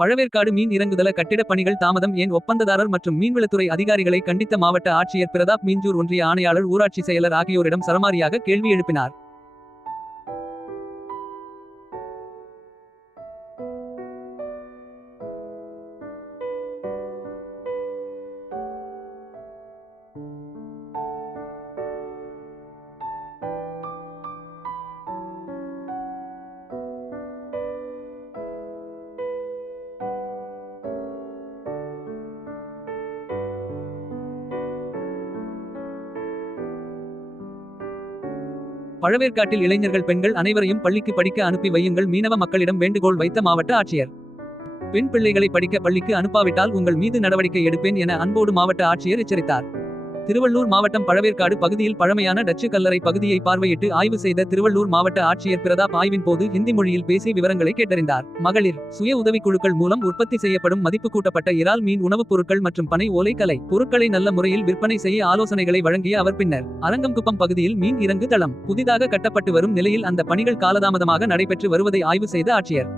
பழவேற்காடு மீன் இறங்குதள கட்டிடப் பணிகள் தாமதம் ஏன்? ஒப்பந்ததாரர் மற்றும் மீன்வளத்துறை அதிகாரிகளை கண்டித்த மாவட்ட ஆட்சியர் பிரதாப். மீஞ்சூர் ஒன்றிய ஆணையாளர், ஊராட்சி செயலர் ஆகியோரிடம் சரமாரியாக கேள்வி எழுப்பினார். பழவேற்காட்டில் இளைஞர்கள், பெண்கள் அனைவரையும் பள்ளிக்கு படிக்க அனுப்பி வையுங்கள். மீனவ மக்களிடம் வேண்டுகோள் வைத்த மாவட்ட ஆட்சியர். பெண் பிள்ளைகளை படிக்க பள்ளிக்கு அனுப்பாவிட்டால் உங்கள் மீது நடவடிக்கை எடுப்பேன் என அன்போடு மாவட்ட ஆட்சியர் எச்சரித்தார். திருவள்ளூர் மாவட்டம் பழவேற்காடு பகுதியில் பழமையான டச்சு கல்லறை பகுதியை பார்வையிட்டு ஆய்வு செய்த திருவள்ளூர் மாவட்ட ஆட்சியர் பிரதாப் ஆய்வின் போது ஹிந்தி மொழியில் பேசி விவரங்களை கேட்டறிந்தார். மகளிர் சுய உதவிக்குழுக்கள் மூலம் உற்பத்தி செய்யப்படும் மதிப்பு கூட்டப்பட்ட இறால், மீன், உணவுப் பொருட்கள் மற்றும் பனை ஓலை கலை பொருட்களை நல்ல முறையில் விற்பனை செய்ய ஆலோசனைகளை வழங்கிய அவர் பின்னர் அரங்கம்குப்பம் பகுதியில் மீன் இறங்கு தளம் புதிதாக கட்டப்பட்டு வரும் நிலையில் அந்த பணிகள் காலதாமதமாக நடைபெற்று வருவதை ஆய்வு செய்த ஆட்சியர்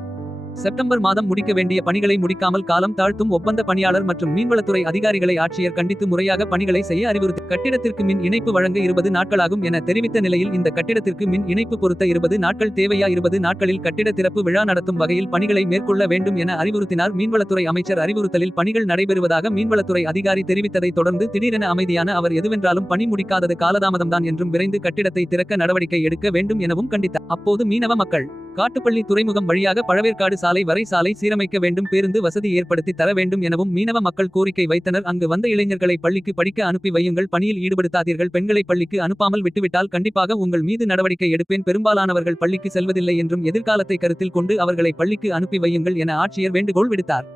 செப்டம்பர் மாதம் முடிக்க வேண்டிய பணிகளை முடிக்காமல் காலம் தாழ்த்தும் ஒப்பந்த பணியாளர் மற்றும் மீன்வளத்துறை அதிகாரிகளை ஆட்சியர் கண்டித்து முறையாக பணிகளை செய்ய அறிவுறுத்தி கட்டிடத்திற்கு மின் இணைப்பு வழங்க 20 நாட்களாகும் என தெரிவித்த நிலையில் இந்த கட்டிடத்திற்கு மின் இணைப்பு பொருத்த 20 நாட்கள் தேவையா? 20 நாட்களில் கட்டிட திறப்பு விழா நடத்தும் வகையில் பணிகளை மேற்கொள்ள வேண்டும் என அறிவுறுத்தினார். மீன்வளத்துறை அமைச்சர் அறிவுறுத்தலில் பணிகள் நடைபெறுவதாக மீன்வளத்துறை அதிகாரி தெரிவித்ததை தொடர்ந்து திடீரென அமைதியான அவர் எதுவென்றாலும் பணி முடிக்காதது காலதாமதம்தான் என்றும் விரைந்து கட்டிடத்தை திறக்க நடவடிக்கை எடுக்க வேண்டும் எனவும் கண்டித்தார். அப்போது மீனவ மக்கள் காட்டுப்பள்ளி துறைமுகம் வழியாக பழவேற்காடு சாலை வரை சாலை சீரமைக்க வேண்டும், பேருந்து வசதி ஏற்படுத்தி தர வேண்டும் எனவும் மீனவ மக்கள் கோரிக்கை வைத்தனர். அங்கு வந்த இளைஞர்களை பள்ளிக்கு படிக்க அனுப்பி வையுங்கள், பணியில் ஈடுபடுத்தாதீர்கள். பெண்களை பள்ளிக்கு அனுப்பாமல் விட்டுவிட்டால் கண்டிப்பாக உங்கள் மீது நடவடிக்கை எடுப்பேன். பெரும்பாலானவர்கள் பள்ளிக்கு செல்வதில்லை என்றும் எதிர்காலத்தை கருத்தில் கொண்டு அவர்களை பள்ளிக்கு அனுப்பி வையுங்கள் என ஆட்சியர் வேண்டுகோள் விடுத்தார்.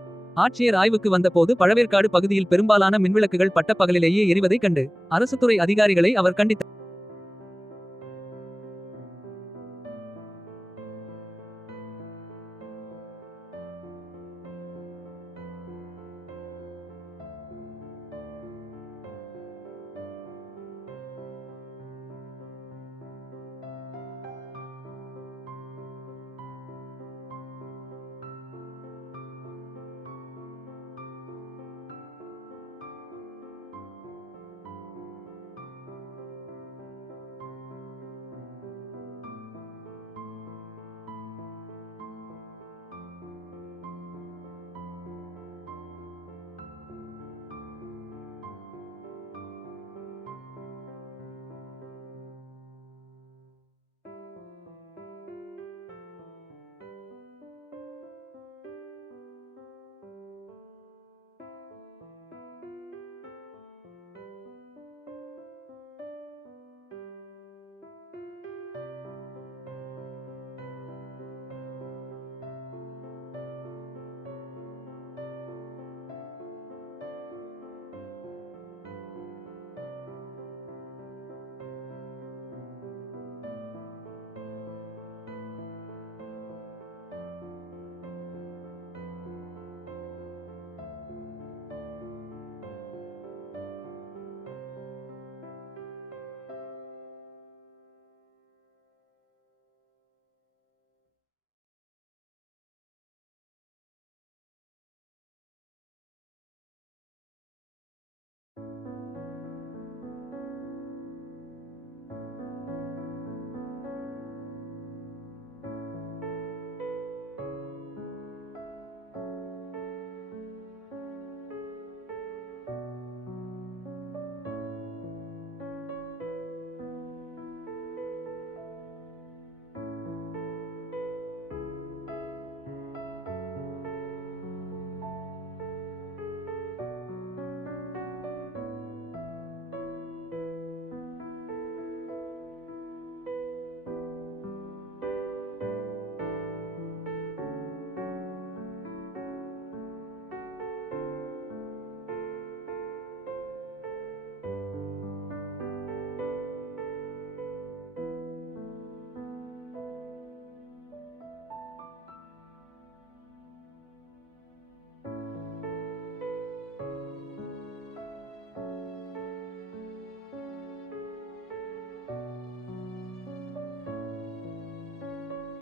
ஆட்சியர் ஆய்வுக்கு வந்தபோது பழவேற்காடு பகுதியில் பெரும்பாலான மின்விளக்குகள் பட்டப்பகலிலேயே எரிவதை கண்டு அரசுத்துறை அதிகாரிகளை அவர் கண்டித்தார்.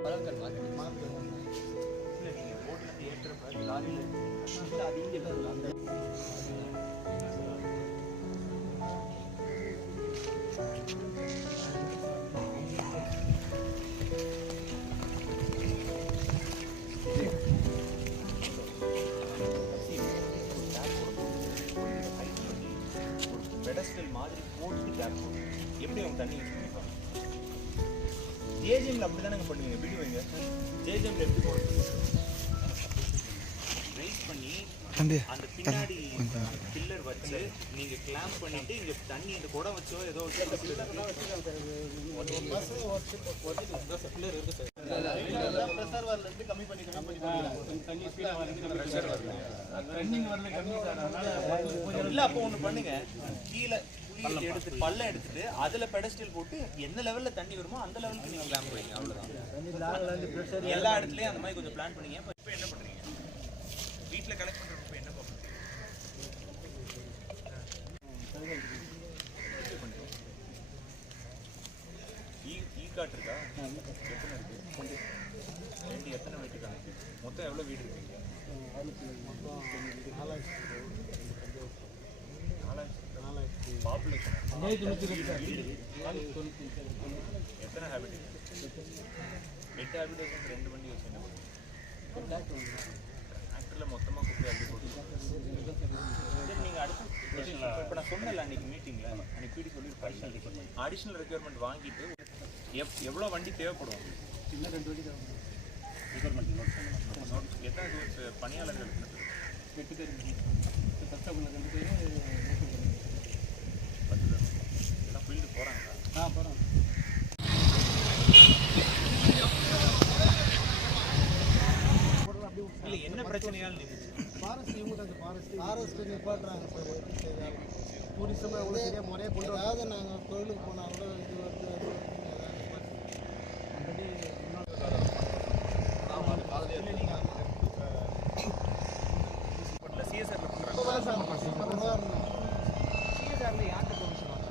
பழங்கள் மாற்றி இல்லை, நீங்கள் ஓட்டுநர் ஏற்றப்ப லாரியில் அது இங்கே இருக்குல்ல அந்த பெடஸ்டல் மாதிரி போட்டு டேப் போடும். எப்படி அவங்க தண்ணி யூஸ் பண்ணிப்பாங்க? ஜேஜிஎம்ல அப்படி தானே பண்ணுவீங்க, வீடியோ வைங்க. ஜேஜிஎம்ல எப்படி போடுறது? ரைஸ் பண்ணி அந்த பின்னாடி பில்லர் வச்சு நீங்க கிளாம்ப் பண்ணிட்டு இங்க தண்ணி இந்த குடம் வச்சோ ஏதோ இல்ல அப்போ ஒண்ணு பண்ணுங்க, கீழே எடுத்து பள்ளம் எடுத்துட்டு அதுல பெடஸ்டல் போட்டு எந்த லெவல்ல தண்ணி வருமோ அந்த லெவலுக்கு நீங்க கிளாம்ப் வைங்க. அவ்வளவுதான். எல்லா இடத்துலயும் அந்த மாதிரி கொஞ்சம் பிளான் பண்ணீங்க. இப்போ என்ன பண்றீங்க? வீட்டில் கலெக்ட் பண்ணுறப்ப என்ன பண்ணுறீங்க? ஈ கார்டு இருக்கா? எத்தனை இருக்கு? ரெண்டு எத்தனை வீட்டுக்காங்க? மொத்தம் எவ்வளோ வீடு இருக்குங்க? 4,000 பாப்புலேஷன். எத்தனை ஹேபிட்? 8 ஹேபிடேஷன் 2 வண்டி வச்சு என்ன பண்ணுங்க? ஆக்டரில் மொத்தமாக கூப்பிட்டு அள்ளி போட்டு நீங்கள் அடுத்து இப்போ நான் சொன்னல அன்றைக்கி மீட்டிங்கில் அன்றைக்கி பிடி சொல்லியிருப்பாங்க அடிஷ்னல் ரெக்யர்மெண்ட் வாங்கிட்டு எவ்வளோ வண்டி தேவைப்படும்? சின்ன 2 வண்டி தேவைப்படும். ரெக்யர்மெண்ட் நோட் பண்ணணும். எத்தனை பணியாளர்கள் 8 பேர் சட்டக்குள்ள 2 பேர் 10 பேர் எல்லாம் ஃபீல்டு போகிறாங்களா? போகிறாங்க. இல்லை என்ன பிரச்சனையால் ஃபாரஸ்ட் இவங்க அந்த ஃபாரஸ்ட் நிப்பாட்டுறாங்க சார். டூரிசமாக எவ்வளோ சரியாக முறையாக கொண்டு அதாவது நாங்கள் கோயிலுக்கு போனால் கூட இது வருது அது சிஎஸ்ஆரில் யார்கிட்ட பெர்மிஷன் வாங்க?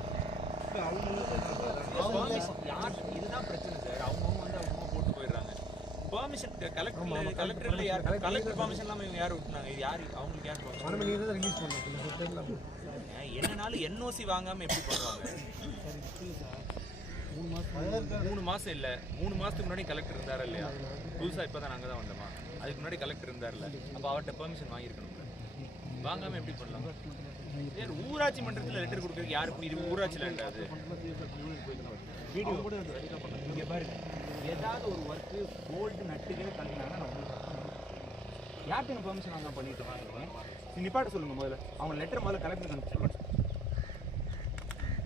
இதுதான் பிரச்சனை சார். அவங்க வந்து அவங்க போட்டு போயிடுறாங்க. பெர்மிஷன் கலெக்டர்ல யார் கலெக்டர் பெர்மிஷன் இல்லாமல் இவங்க யார் விட்டுனாங்க? இது யார் அவங்களுக்கு யார் பெர்மிஷன் ரிலீஸ் பண்ணுறோம்? என்னனாலும் என்ஓசி வாங்காமல் எப்படி பண்ணுவாங்க? 3 மாதம் இல்லை, 3 மாதத்துக்கு முன்னாடி கலெக்டர் இருந்தாரா இல்லையா? புதுசாக இப்போ தான் நாங்கள் தான் வந்தோமா? அதுக்கு முன்னாடி கலெக்டர் இருந்தார்ல, அப்போ அவர்கிட்ட பெர்மிஷன் வாங்கியிருக்கணும்ல. வாங்காமல் எப்படி பண்ணலாம்? ஊராட்சி மன்றத்தில் லெட்டர் கொடுக்குறதுக்கு யாருக்கும் இது ஊராட்சி லேண்ட் அது வீடியோ கூட இங்கே பாருங்க. ஏதாவது ஒரு ஒர்க்கு போல்ட்டு நட்டுக்கே கட்டினாங்கன்னா நம்ம யார்கிட்ட பெர்மிஷன் வாங்க பண்ணிட்டு வாங்க. நிப்பாட்ட சொல்லுங்கள் முதல்ல. அவங்க லெட்டர் முதல்ல கலெக்டருக்கு அனுப்பிச்சு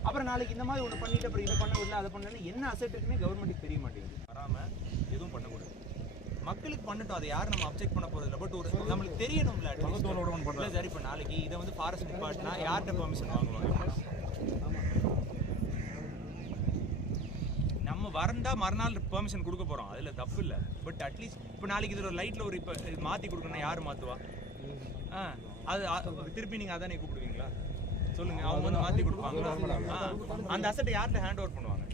அப்புறம் நாளைக்கு இந்த மாதிரி ஒன்று பண்ணிட்டு அப்புறம் இதை பண்ண இல்லை அதை பண்ணலன்னு என்ன அசெட் இருக்குன்னே கவர்மெண்ட்டுக்கு தெரிய மாட்டேங்குது. வராமல் எதுவும் பண்ணக்கூடாது. மக்களுக்கு பண்ணட்டும், அதை யாரும் நம்ம அப்செக்ட் பண்ண போகிறது இல்லை. பட் ஒரு நம்மளுக்கு தெரியணும்ல. இல்லை சார், இப்போ நாளைக்கு இதை வந்து ஃபாரஸ்ட் டிபார்ட்னா யார்கிட்ட பெர்மிஷன் வாங்குவாங்க? நம்ம வரண்டா மறுநாள் பெர்மிஷன் கொடுக்க போகிறோம், அதில் தப்பு இல்லை. பட் அட்லீஸ்ட் இப்போ நாளைக்கு இதில் ஒரு லைட்டில் ஒரு இப்போ மாற்றி கொடுக்கணும், யார் மாற்றுவா? அது திருப்பி நீங்கள் அதானே கூப்பிடுவீங்களா? சொல்லுங்கள். அவங்க வந்து மாற்றி கொடுப்பாங்களா? அந்த அசட்டை யார்கிட்ட ஹேண்ட் ஓவர் பண்ணுவாங்க?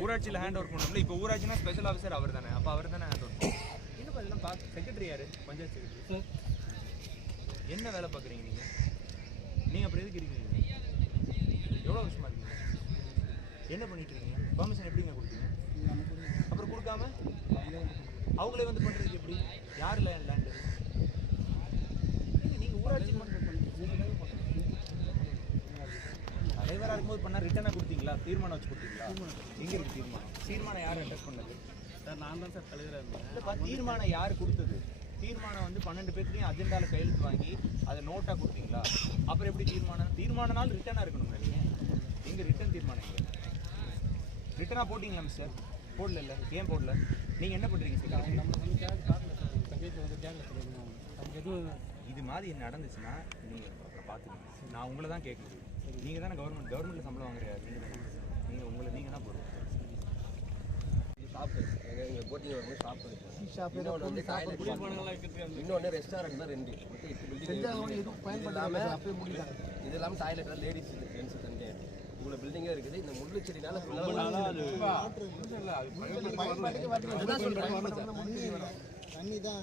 ஊராட்சியில் ஹேண்ட் ஓவர் பண்ணுவோம்ல. இப்போ ஊராட்சினா ஸ்பெஷல் ஆஃபீஸர் அவர் தானே, அப்போ அவர் தானே ஹேண்ட் ஓவர் பண்ணுவோம். இன்னும் அதெல்லாம் பார்த்து செக்ரட்டரி யார்? பஞ்சாயத்து செக்ரட்டரி. என்ன வேலை பார்க்குறீங்க நீங்கள்? நீங்கள் அப்புறம் எதுக்கு இருக்கீங்க? எவ்வளோ வருஷமாக இருக்கீங்க? என்ன பண்ணிட்டு இருக்கீங்க? பெர்மிஷன் எப்படிங்க கொடுத்தீங்க? அப்புறம் கொடுக்காம அவங்களே வந்து பண்ணுறதுக்கு எப்படி? யார் லேண்டு? நீங்கள் ஊராட்சி தலைவராக இருக்கும்போது பண்ணால் ரிட்டனாக கொடுத்தீங்களா? தீர்மானம் வச்சு கொடுத்தீங்களா? எங்கே இருக்குது தீர்மானம்? தீர்மானம் யார் அட்ரஸ் பண்ணது? சார் நான் தான் சார் தலைவராக இருந்தேன். இல்லைப்பா, தீர்மானம் யார் கொடுத்தது? தீர்மானம் வந்து 12 பேர்த்தையும் அஜெண்டாவில் கையெழுத்து வாங்கி அதை நோட்டாக கொடுத்தீங்களா? அப்புறம் எப்படி தீர்மானம்னாலும் ரிட்டனாக இருக்கணும். நீங்கள் எங்கே ரிட்டன் தீர்மானம்? எங்கே ரிட்டனாக போட்டிங்களா மிஸ்டர்? போடல. இல்லை, ஏன் போடல? நீங்கள் என்ன பண்ணுறீங்க சார்? நம்ம வந்து கேட்க வந்து கேட்கல. நமக்கு எதுவும் இது மாதிரி என்ன நடந்துச்சுன்னா நீங்கள் அப்புறம் பார்த்துக்கோங்க. நான் உங்களை தான் கேட்க முடியும். நீங்கள் தானே கவர்மெண்ட்டில் சம்பளம் வாங்குறாரு. நீங்கள் தான் போடுவோம். ஷாப்பு எங்கள் போட்டிங் வரும்போது ஷாப் இருக்குது. இன்னொன்று வந்து இன்னொன்று ரெஸ்டாரண்ட் தான் 2 மொத்தம் 8 பில்டிங் இது இல்லாமல் டாய்லெட் லேடிஸ் ஜென்ஸ் தனியாக இருக்குது. இவ்வளோ பில்டிங்கே இருக்குது. இந்த முள்ளு செடினால தண்ணி தான்